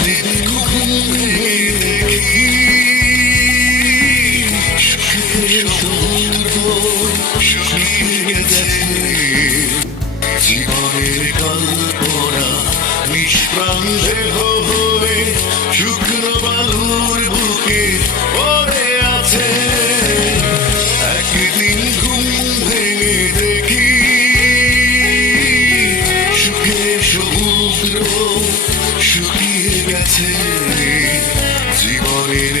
একদিন ঘুম ভেঙে দেখি সুখের সমুদ্র শুকিয়ে গেছে, জীবনের কল্পনা নিষ্প্রাণ দেহ হয়ে শুকনো বালুর বুকে পড়ে আছে। একদিন ঘুম ভেঙে দেখি সুখের সমুদ্র শুকিয়ে গেছে, জীবনের